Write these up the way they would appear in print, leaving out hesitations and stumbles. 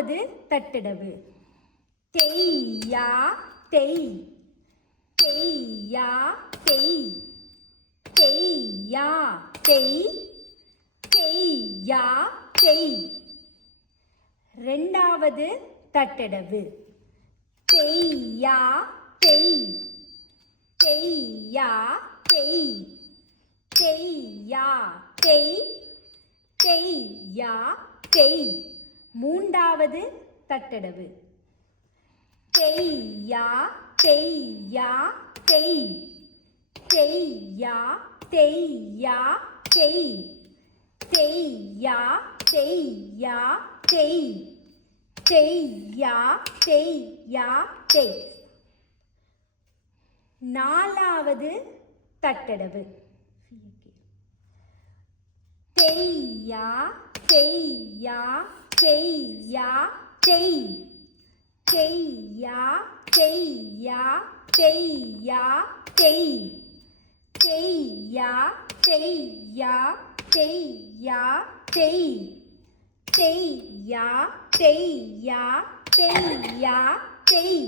மூன்றாவது தட்டடவு. தெய்யா தெய், தெய்யா தெய், தெய்யா தெய், தெய்யா தெய். இரண்டாவது தட்டடவு. தெய்யா தெய், தெய்யா தெய், தெய்யா தெய், தெய்யா தெய். மூன்றாவது தட்டடவு. தெய்யா தெய்யா தெய், தெய்யா தெய்யா தெய், தெய்யா தெய்யா தெய், தெய்யா தெய்யா தெய். நாலாவது தட்டடவு. தெய்யா தெய்யா தெய்யா தெய், தெய்யா தெய்யா தெய்யா தெய், தெய்யா தெய்யா தெய்யா தெய், தெய்யா தெய்யா தெய்யா தெய்.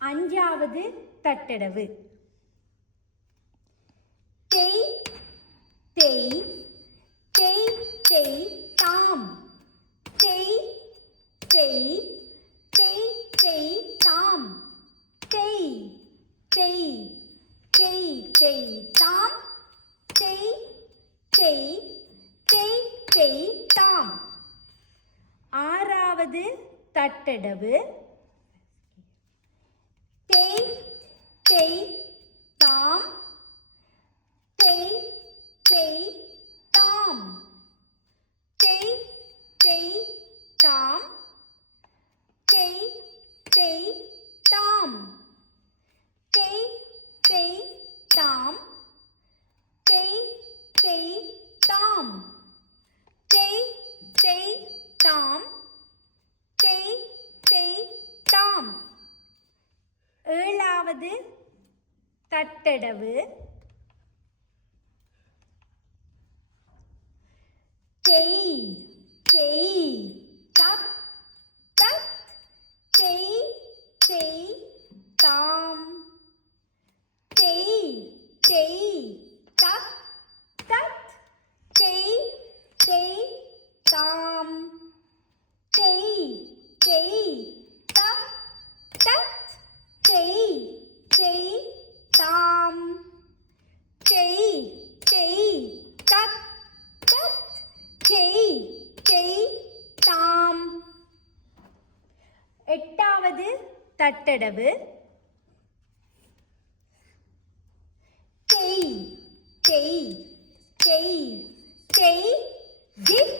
அஞ்சாவது தட்டடவு. தெய் தெய், தெய் தெய் தாம், தெய் தெய், தெய் தெய் தாம், தெய் தெய், தெய் தெய் தாம், தெய் தெய், தெய் தெய் தாம். ஆறாவது தட்டடவு. தெய் தெய் தாம், தெய் தெய் தாம், தெய் தெய் தாம், தெய் தெய் தாம், தெய் தெய் தாம், தெய் தெய் தாம், தெய் தெய் தாம், தெய் தெய் தாம். ஏழாவது தட்டடவு. தெய் தெய் தத் தத், தெய் தெய் தாம், தெய் தெய் தத் தத், தெய் தெய் தாம், தெய் தெய் தத் தத், தெய் தெய் தாம், தெய் தெய் தத் தத், தெய் தெய் தாம். எட்டாவது தட்டடவு. தெய் தெய் தெய், தெய் தித்